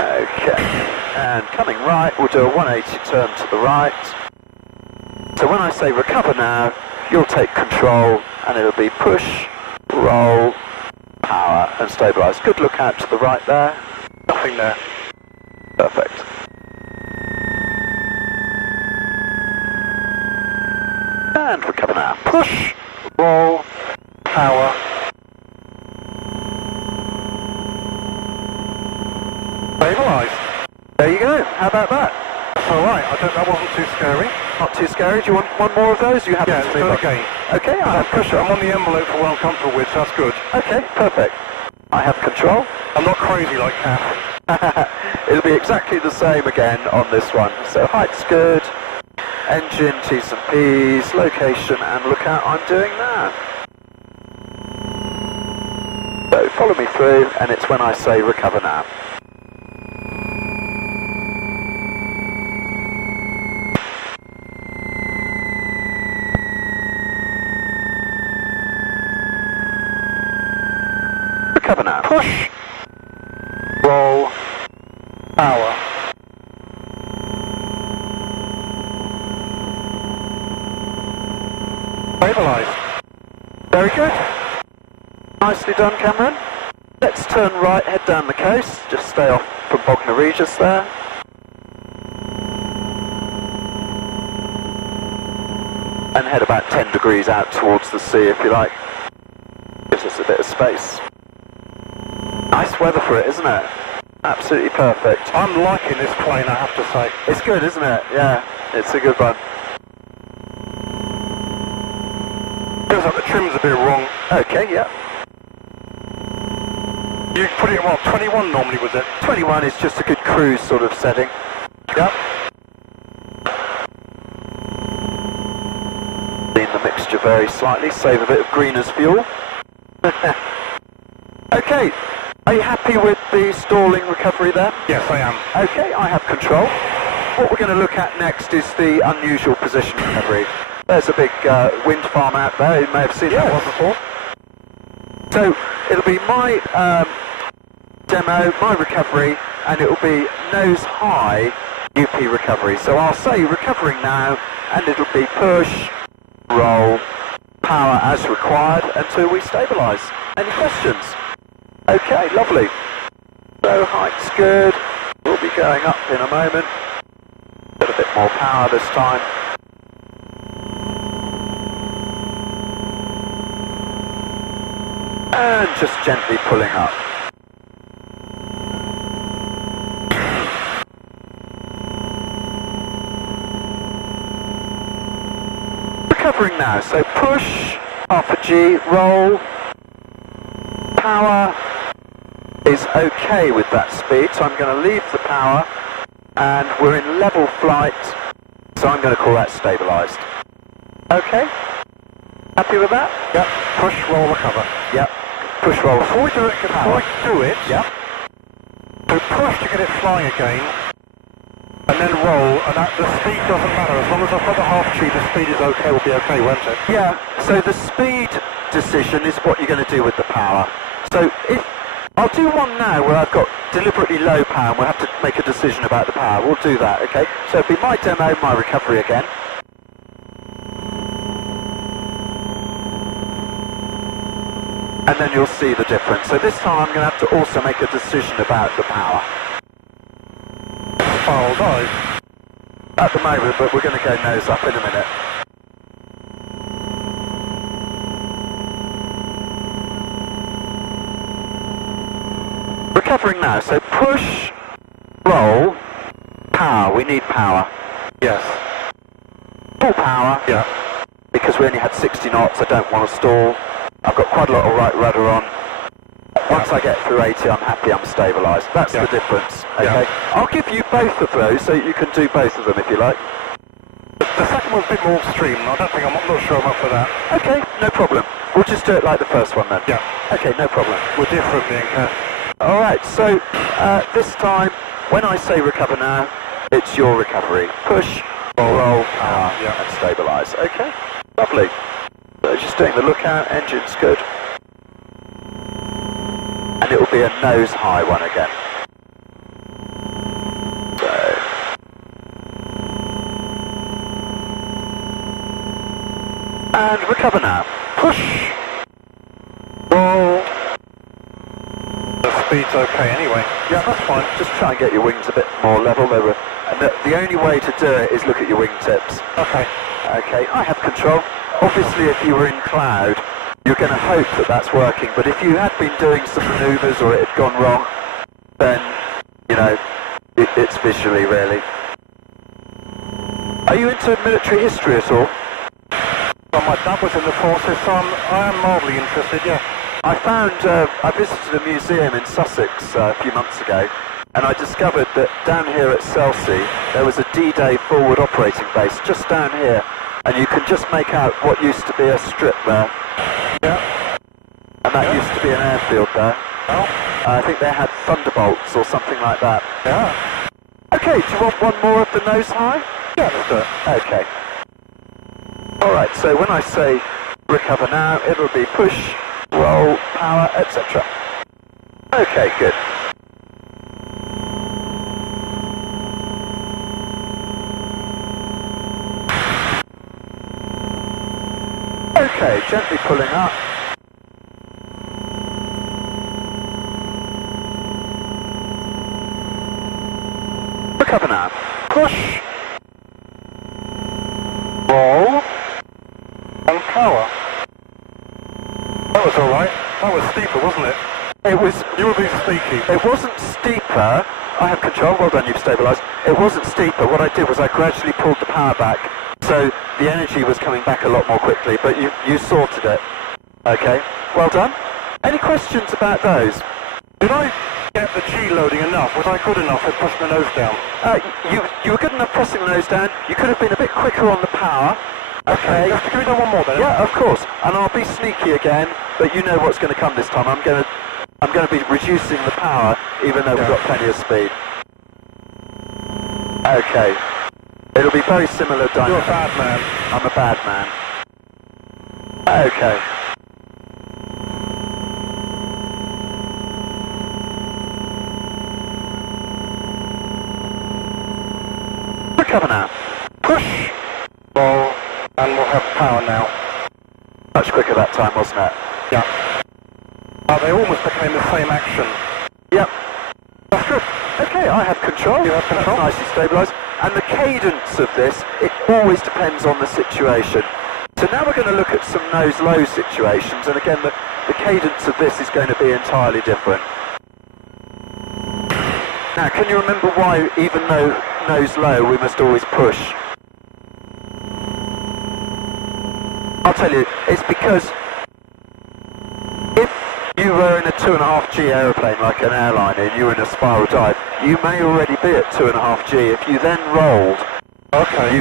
Okay, and coming right, we'll do a 180 turn to the right. So when I say recover now, you'll take control and it'll be push, roll, power and stabilise. Good look out to the right there. Nothing there. Perfect. And recover now. Push, roll, power. Stabilised. There you go. How about that? Alright, that wasn't too scary. Not too scary. Do you want one more of those? You happy Yeah, to let's move go on? again. Okay, I have control. I'm on the envelope for what I'm comfortable with, so that's good. Okay, perfect. I have control. I'm not crazy like Kath. It'll be exactly the same again on this one. So height's good, engine, T's and P's, location and lookout I'm doing now. So follow me through and it's when I say recover now. Recover now. Push, roll, power. Stabilised. Very good. Nicely done, Cameron. Let's turn right, head down the coast. Just stay off from Bognor Regis there. And head about 10 degrees out towards the sea, if you like. Gives us a bit of space. Nice weather for it, isn't it? Absolutely perfect. I'm liking this plane, I have to say. It's good, isn't it? Yeah, it's a good one. Feels like the trim's a bit wrong. Okay, yeah. You put it in what, 21 normally, was it? 21 is just a good cruise sort of setting. Yep. Clean the mixture very slightly, save a bit of green as fuel. Okay, are you happy with the stalling recovery there? Yes, I am. Okay, I have control. What we're going to look at next is the unusual position recovery. There's a big wind farm out there, you may have seen that one before. So, it'll be my demo, my recovery, and it'll be nose high UP recovery. So I'll say recovering now, and it'll be push, roll, power as required until we stabilise. Any questions? Okay, lovely. So height's good. We'll be going up in a moment. Got a bit more power this time. And just gently pulling up. Recovering now, so push, half a G, roll, power is okay with that speed, so I'm going to leave the power, and we're in level flight, so I'm going to call that stabilised. Okay? Happy with that? Yep. Push, roll, recover. Yep. Push, roll. Before we do it, Yep. so push to get it flying again, and then roll, and the speed doesn't matter. As long as I've got the half G, the speed is okay, will be okay, won't it? Yeah, so the speed decision is what you're going to do with the power. So if I'll do one now where I've got deliberately low power and we'll have to make a decision about the power. We'll do that, okay? So it'll be my demo, my recovery again. And then you'll see the difference. So this time I'm going to have to also make a decision about the power. Spiral dive. At the moment, but we're going to go nose up in a minute. Recovering now, so push, roll, power, we need power. Yes. Full power. Yeah. Because we only had 60 knots, I don't want to stall. I've got quite a lot of right rudder on. Once I get through 80, I'm happy I'm stabilised. That's the difference, okay? Yeah. I'll give you both of those so you can do both of them if you like. The second one's a bit more extreme, I'm not sure I'm up for that. Okay, no problem. We'll just do it like the first one then. Yeah. Okay, no problem. We're different, being Alright, so this time, when I say recover now, it's your recovery. Push, roll, power, and stabilise. Okay, lovely. So just doing the lookout, engine's good. And it will be a nose high one again. And recover now. Push. Roll. The speed's okay anyway. Yeah, that's fine. Just try and get your wings a bit more level. And the only way to do it is look at your wingtips. Okay. Okay, I have control. Obviously, if you were in cloud, you're going to hope that that's working. But if you had been doing some manoeuvres or it had gone wrong, then, you know, it's visually, really. Are you into military history at all? Well, my dad was in the forces, so I am mildly interested, yeah. I visited a museum in Sussex a few months ago, and I discovered that down here at Slingsby, there was a D-Day forward operating base just down here, and you can just make out what used to be a strip there. Yeah. And that used to be an airfield there. Oh. I think they had Thunderbolts or something like that. Yeah. Okay, do you want one more of the nose high? Yeah, let's do it. Okay. Alright, so when I say recover now, it'll be push, roll, power, etc. Okay, good. Okay, gently pulling up. Recover now. Push. Roll. And power. That was alright. That was steeper, wasn't it? It was... You were being sneaky. It wasn't steeper. I have control. Well done, you've stabilised. It wasn't steeper. What I did was I gradually pulled the power back, so the energy was coming back a lot more quickly, but you sorted it. Okay, well done. Any questions about those? Did I get the G loading enough? Was I good enough at pushing the nose down? You were good enough pressing the nose down. You could have been a bit quicker on the power. Okay. Can we do one more then? Yeah, of course. And I'll be sneaky again, but you know what's going to come this time. I'm going to be reducing the power, even though we've got plenty of speed. Okay. It'll be very similar dynamic. You're a bad man. I'm a bad man. Okay. Recover now. Push. Roll. And we'll have power now. Much quicker that time, wasn't it? Yeah. They almost became the same action. Yep. That's good. Okay, I have control. You have control. That's nicely stabilised. And the cadence of this, it always depends on the situation. So now we're going to look at some nose-low situations, and again, the cadence of this is going to be entirely different. Now, can you remember why, even though nose-low, we must always push? I'll tell you, it's because if you were in a 2.5G aeroplane like an airliner and you were in a spiral dive, you may already be at 2.5G. If you then rolled, okay,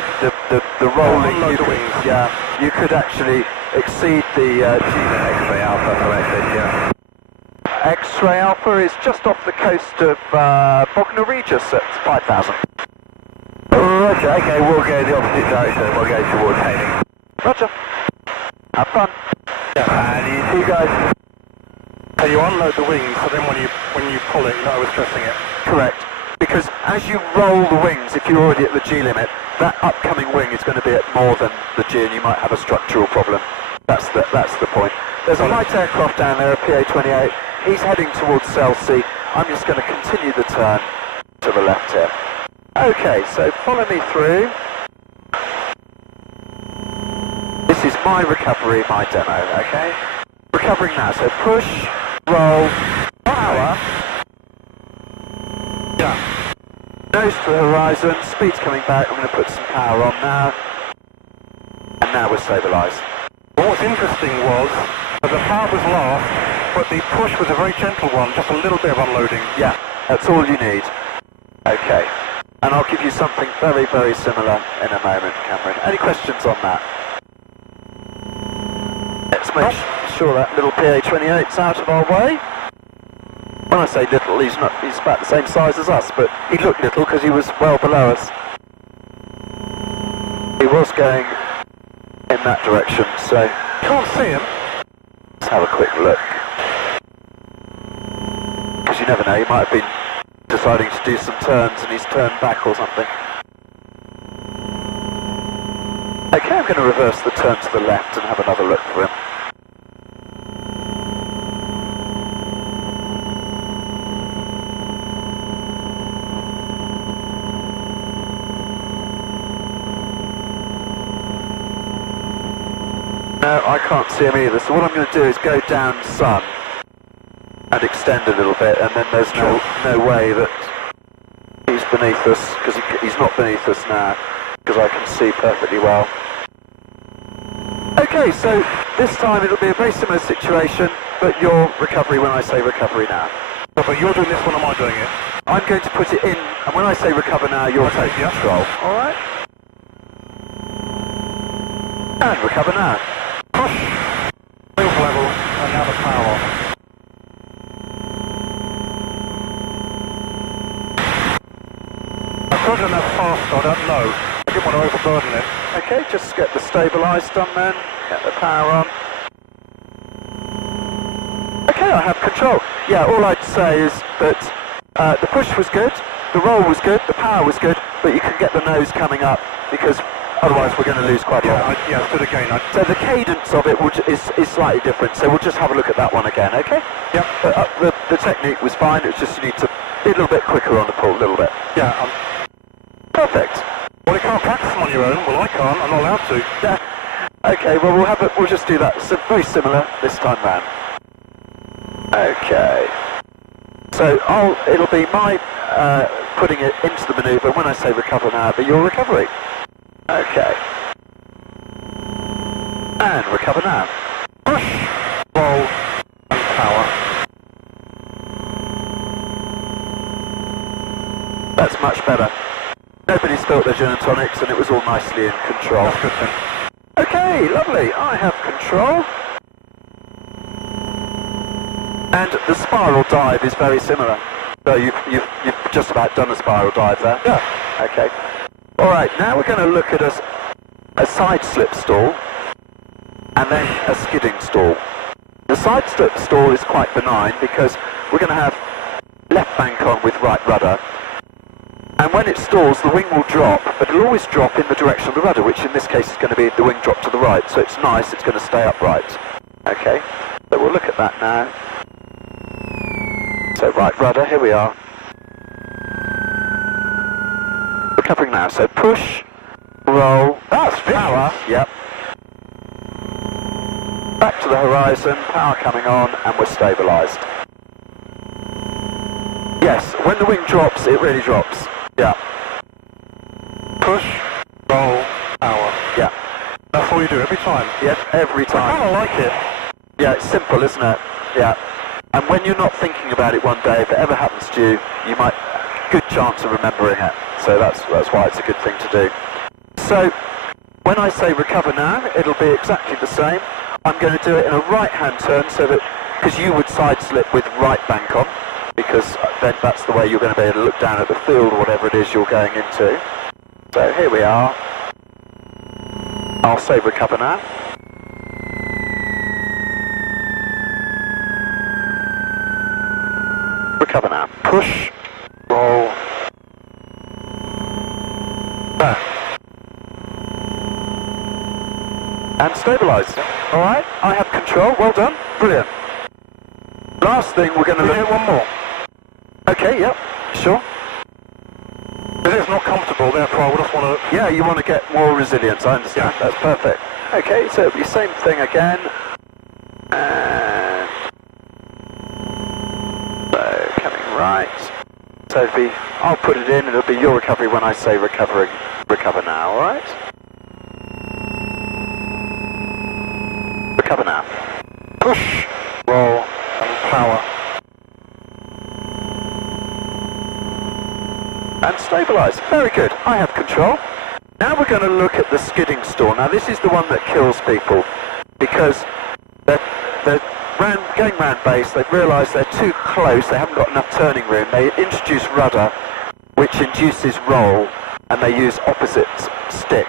the rolling, you could, yeah, you could actually exceed the X-ray alpha, correctly, yeah. X-ray alpha is just off the coast of Bognor Regis at 5,000. Roger, okay, we'll go the opposite direction, we'll go towards Hailing. Roger. Have fun. Yeah, and you two guys. So you unload the wings, so then when you pull it, you're not overstressing it. Correct. Because as you roll the wings, if you're already at the G limit, that upcoming wing is going to be at more than the G, and you might have a structural problem. That's the point. There's a light aircraft down there, a PA-28. He's heading towards Slingsby. I'm just going to continue the turn to the left here. Okay, so follow me through. This is my recovery, my demo, okay? Recovering now, so push, roll, power. Yeah. Nose to the horizon, speed's coming back, I'm going to put some power on now. And now we're stabilised. What was interesting was that the power was last, but the push was a very gentle one, just a little bit of unloading. Yeah, that's all you need. Okay. And I'll give you something very, very similar in a moment, Cameron. Any questions on that? Let's make sure that little PA-28's out of our way. When I say little, he's about the same size as us, but he looked little because he was well below us. He was going in that direction, so... Can't see him. Let's have a quick look. Because you never know, he might have been deciding to do some turns and he's turned back or something. Okay, I'm going to reverse the turn to the left and have another look for him. No, I can't see him either, so what I'm going to do is go down sun and extend a little bit, and then there's no way that he's beneath us, because he's not beneath us now, because I can see perfectly well. Okay, so this time it'll be a very similar situation, but your recovery when I say recovery now. But you're doing this one, am I doing it? I'm going to put it in, and when I say recover now, you're taking control. Alright? And recover now. Push, wheel level, and now the power on. I've got enough fast, I don't know. I didn't want to overburden it. Okay, just get the stabilise done then, get the power on. Okay, I have control. Yeah, all I'd say is that the push was good, the roll was good, the power was good, but you can get the nose coming up, because otherwise we're going to lose quite a lot. Yeah, do it again. So the cadence of it is slightly different, so we'll just have a look at that one again, okay? Yep. The technique was fine, it's just you need to be a little bit quicker on the pull, a little bit. Yeah. Perfect. Well, you can't practice them on your own. Well, I can't. I'm not allowed to. Yeah. Okay, well we'll just do that. So very similar this time round. Okay. So it'll be my putting it into the manoeuvre when I say recover now, but your recovery. Okay. And recover now. Push, roll, and power. That's much better. Nobody's spilt their gin and tonics, and it was all nicely in control. That's good then. Okay, lovely. I have control. And the spiral dive is very similar. So you've just about done a spiral dive there. Yeah. Okay. All right. Now we're going to look at a side slip stall, and then a skidding stall. The side slip stall is quite benign because we're going to have left bank on with right rudder. And when it stalls, the wing will drop, but it'll always drop in the direction of the rudder, which in this case is going to be the wing drop to the right. So it's nice, it's going to stay upright. Okay, so we'll look at that now. So right rudder, here we are. Recovering now, so push, roll, that's power, yep. Back to the horizon, power coming on, and we're stabilised. Yes, when the wing drops, it really drops. Yeah. Push, roll, power. Yeah. That's all you do every time? Yep, every time. I kind of like it. Yeah, it's simple, isn't it? Yeah. And when you're not thinking about it one day, if it ever happens to you, you might, good chance of remembering it. So that's why it's a good thing to do. So, when I say recover now, it'll be exactly the same. I'm going to do it in a right-hand turn so that, because you would side slip with right bank on, because then that's the way you're going to be able to look down at the field or whatever it is you're going into. So here we are. I'll say recover now. Recover now. Push, roll, back. And stabilise. Alright, I have control. Well done. Brilliant. Last thing we're going to look at one more. Okay, yep, sure. Because it's not comfortable, therefore I just want to... Yeah, you want to get more resilience, I understand. Yeah. That's perfect. Okay, so it'll be same thing again. And... So, coming right. Sophie, I'll put it in, and it'll be your recovery when I say recover now, alright? Recover now. Push, roll, and power. And stabilise. Very good. I have control. Now we're going to look at the skidding stall. Now this is the one that kills people because they're going round base, they've realised they're too close, they haven't got enough turning room. They introduce rudder, which induces roll, and they use opposite stick.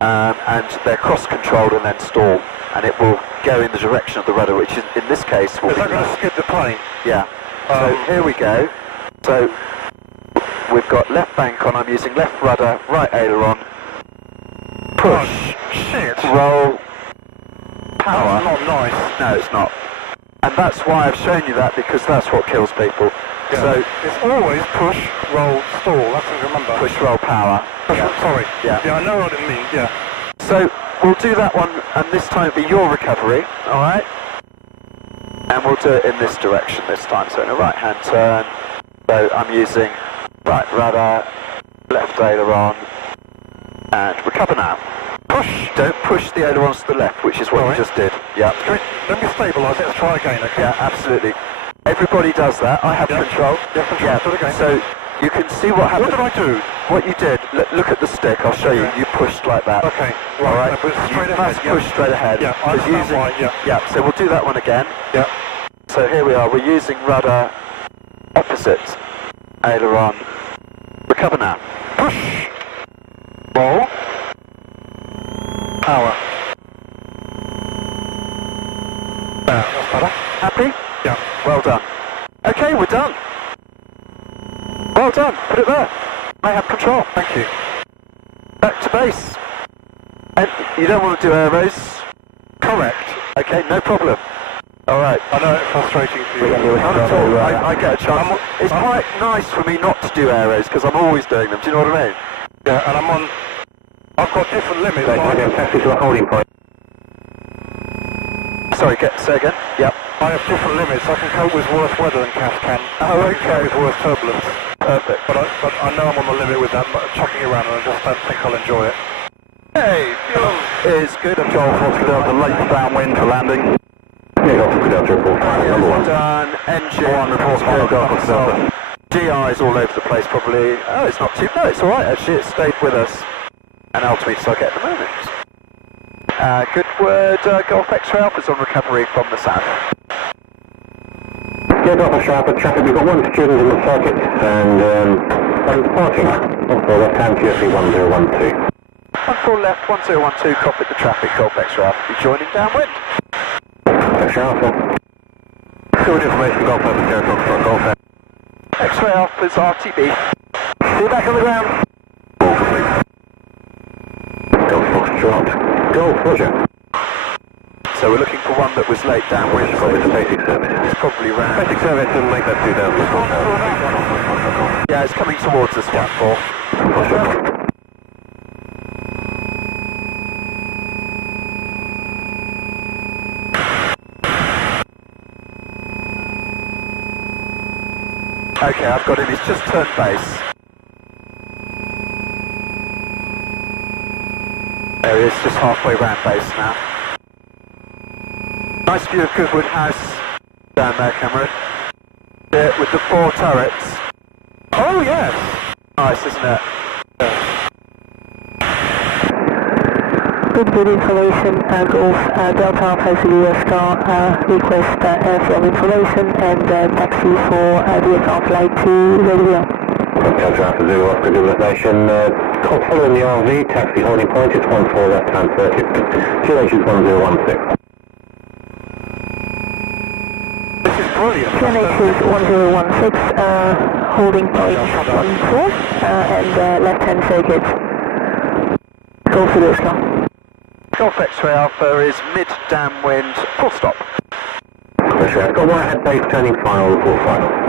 And they're cross-controlled and then stall. And it will go in the direction of the rudder, which in this case will be... Is that going to skid the plane? Yeah. So here we go. So... We've got left bank on, I'm using left rudder, right aileron, push, shit. roll, power. That's not nice. No, it's not. And that's why I've shown you that, because that's what kills people. Yeah. So it's always push, roll, stall. That's what I remember. push, roll, power. Push, Yeah. sorry. Yeah. Yeah, I know what it means. Yeah. So we'll do that one, and this time it'll be your recovery, all right? And we'll do it in this direction this time. So in a right-hand turn. So I'm using right rudder, left aileron, and recover now. Push. Don't push the ailerons to the left, which is what you just did. Yeah. Let me stabilise it. Let's try again. Okay. Yeah, absolutely. Everybody does that. I have control. Yeah, control. Yeah. Do it again. So you can see what happened. What did I do? What you did. Look at the stick. I'll show you. You pushed like that. Okay. All right. No, but You straight ahead. must push straight ahead. Yeah. I 'Cause understand why. Yeah. Yeah. So we'll do that one again. Yeah. So here we are. We're using rudder opposite aileron. Recover now. Push. Roll. Power. That's better. Happy? Yeah. Well done. Okay, we're done. Well done. Put it there. I have control. Thank you. Back to base. And you don't want to do aeros? Correct. Okay, no problem. All right. I know it's frustrating for you. Not at all. I get a chance. It's quite nice for me not to do aeros because I'm always doing them. Do you know what I mean? Yeah, and I've got different limits. Taxi to a holding point. Sorry, say again? Yep. I have different limits. I can cope with worse weather than Cass can. Oh, I can cope okay. with worse turbulence. Perfect. But I know I'm on the limit with that, chucking around, and I just don't think I'll enjoy it. Hey, is good. I'm Joel Foster Delta, late downwind for landing. Yeah, Golf Foster Delta, report final, number one. Done. Engine. One, report final, Golf Foster Delta. GI's all over the place probably. Oh, it's not too bad. It's all right actually. It stayed with us. And altimeter's okay at the moment. Goodwood Golf X-ray Alpha's on recovery from the south. Yeah, Golf Foster Alpha, traffic, we've got one student in the circuit, and one departing. For left-hand TSC 1012. 14 left, 1012, copy the traffic, Golf X-ray Alpha, be joining downwind. X-ray Alpha. Good information, Golf Foster Delta, for Golf X. X-ray Alpha's RTB. See you back on the ground. All complete. Golf Foxtrot. Golf, Roger. So we're looking for one that was late downwind. Copy the basic service. It's probably round. Basic service and make that 2000. Yeah, it's coming towards us, 1-4. Okay, I've got him. He's just turned base. There he is, just halfway round base now. Nice view of Goodwood House down there, Cameron. Yeah, with the 4 turrets. Oh yes! Nice, isn't it? Goodwood information, Golf Delta Alpha Zulu Star, request airfield information and taxi for VFR flight to Radio. Delta Alpha Zulu Oscar Goodwood Nation, call following the RV, taxi holding point, it's 14 left hand 30. GH is 1016. This is brilliant. QNH is 1016, holding point 14, and left-hand circuit. Golf Zulu Star. Golf X-ray Alpha is mid downwind, full stop. X-ray Alpha, got one ahead base, turning final, report final.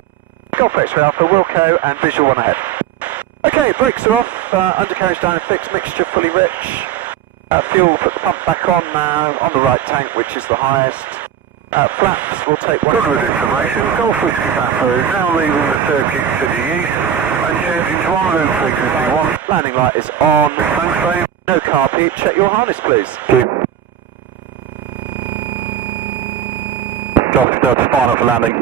Golf X-ray Alpha, Wilco and visual 1 ahead. Okay, brakes are off, undercarriage down and fixed, mixture fully rich. Fuel, put the pump back on now, on the right tank, which is the highest. Flaps, we'll take one. Goodwood information, Golf Whiskey Papa is now leaving the circuit to the east and changing to en route frequency 1. Landing light is on. Thanks, babe. No car, Pete. Check your harness, please. Oscar Delta, final for landing.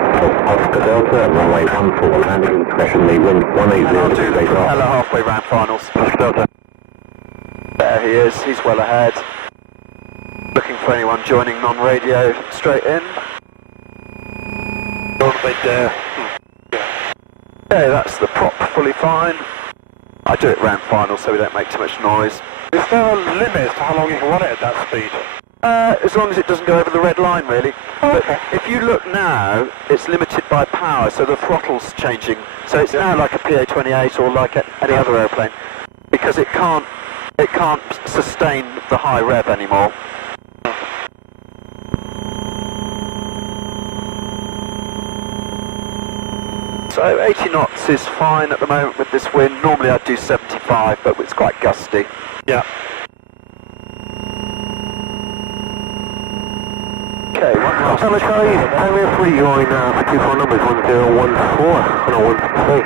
Oscar Delta, runway 14 landing, discretion the wind 180 And I'll do the degrees off. propeller halfway round finals. Oscar Delta. There he is. He's well ahead. Looking for anyone joining non-radio straight in. Don't they dare. Okay, that's the prop fully fine. I do it round final so we don't make too much noise. Is there a limit to how long you can run it at that speed? As long as it doesn't go over the red line, really. Oh, But okay. if you look now, it's limited by power, so the throttle's changing. So it's now like a PA-28 or like any other airplane, because it can't it can't sustain the high rev anymore. So 80 knots is fine at the moment with this wind. Normally I'd do 75, but it's quite gusty. Yeah. Okay, one last. Hello Charlie, Hangar 3 going for 24 numbers 1014 and 13.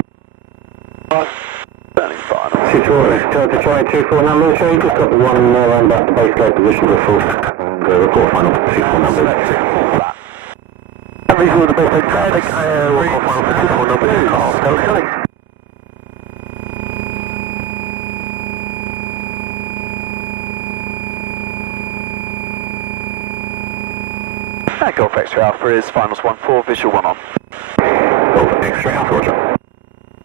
Turning final. To try 24 numbers, so you just got one round back to base load position for full and report final 24 numbers. Selecting full flat. And visual the base load traffic, report final for 24 numbers, Carl Kelly. Golf X-ray Alpha is finals 1-4, visual 1 on. Golf X-ray Alpha, roger.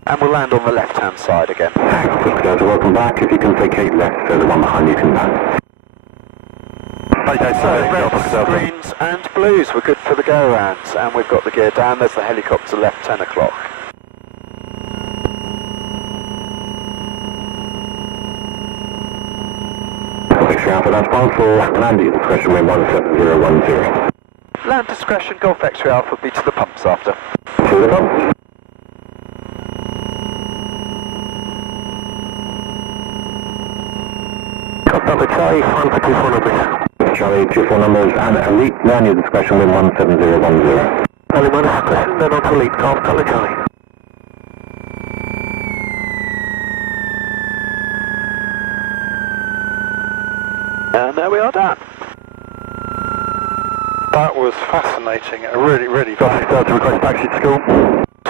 And we'll land on the left-hand side again. Guys, welcome back. If you can vacate left, so the one behind you can land. Okay, so reds, greens and blues, we're good for the go-arounds. And we've got the gear down, there's the helicopter left 10 o'clock. Golf X-ray Alpha, that's 1-4, landing discretion wind 17010. Land discretion, Golf X-ray Alpha, be to the pumps after. To the pumps. Contact Charlie, final for 24 numbers. Charlie, 24 numbers, and elite landing discretion wind 17010. Charlie minus discretion, then on to elite, contact Charlie. And there we are down. That was fascinating. Really, really Start to request backseat school.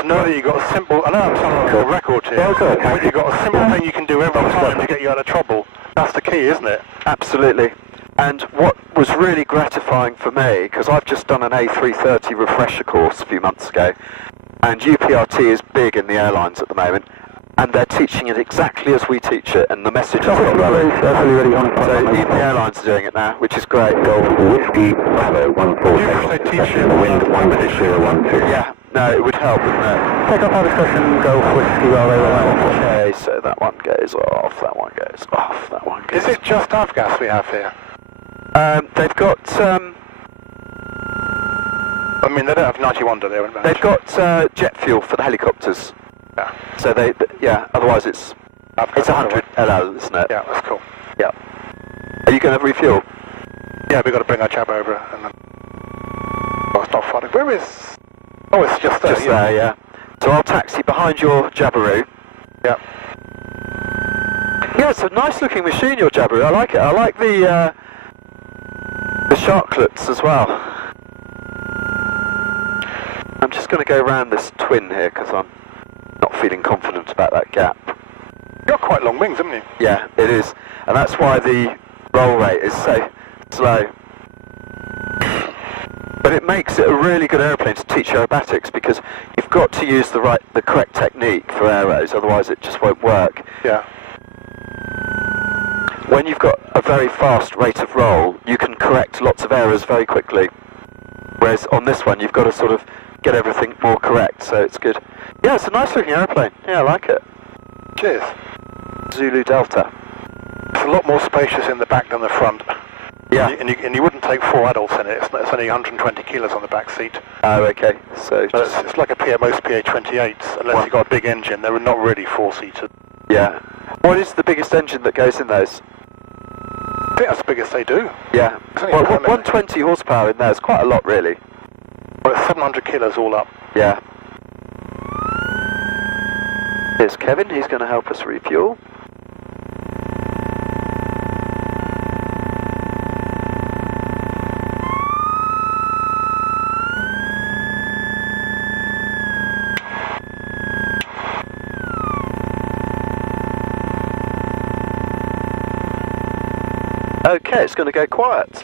to know that you got a simple, I know I'm telling you a record here, but you got a simple thing you can do every time to get you out of trouble. That's the key, isn't it? Absolutely. And what was really gratifying for me, because I've just done an A330 refresher course a few months ago, and UPRT is big in the airlines at the moment, and they're teaching it exactly as we teach it, and the message is got so even the airlines are doing it now, which is great. Golf Whiskey Bravo 14, wind 16012. Yeah, no, it would help, wouldn't it? Take off our discussion, Golf Whiskey Bravo 14. Okay, so that one goes off, that one goes off, that one goes Is it just avgas we have here? They've got, I mean, they don't have 91, do they? they've got jet fuel for the helicopters. Yeah. So yeah, otherwise it's 100 LL, isn't it? Yeah, that's cool. Yeah. Are you going to refuel? Yeah, we've got to bring our jab over and then... Oh, it's not funny. Where is... Oh, it's just there. Just there, yeah. So I'll taxi behind your Jabiru. Yeah. Yeah, it's a nice looking machine, your Jabiru. I like it. I like the sharklets as well. I'm just going to go around this twin here because I'm not feeling confident about that gap. You've got quite long wings, haven't you? Yeah, it is. And that's why the roll rate is so slow. But it makes it a really good aeroplane to teach aerobatics because you've got to use the correct technique for aeros, otherwise it just won't work. Yeah. When you've got a very fast rate of roll, you can correct lots of errors very quickly. Whereas on this one, you've got to sort of get everything more correct, so it's good. Yeah, it's a nice looking aeroplane. Yeah, I like it. Cheers. Zulu Delta. It's a lot more spacious in the back than the front. Yeah. And you wouldn't take 4 adults in it. It's only 120 kilos on the back seat. Oh, okay. So It's like most PA-28s, unless you've got a big engine. They're not really 4-seater. Yeah. What is the biggest engine that goes in those? I think that's the biggest they do. Yeah. Well, 120 horsepower in there is quite a lot, really. Well, it's 700 kilos all up. Yeah. Here's Kevin. He's going to help us refuel. Okay, it's going to go quiet.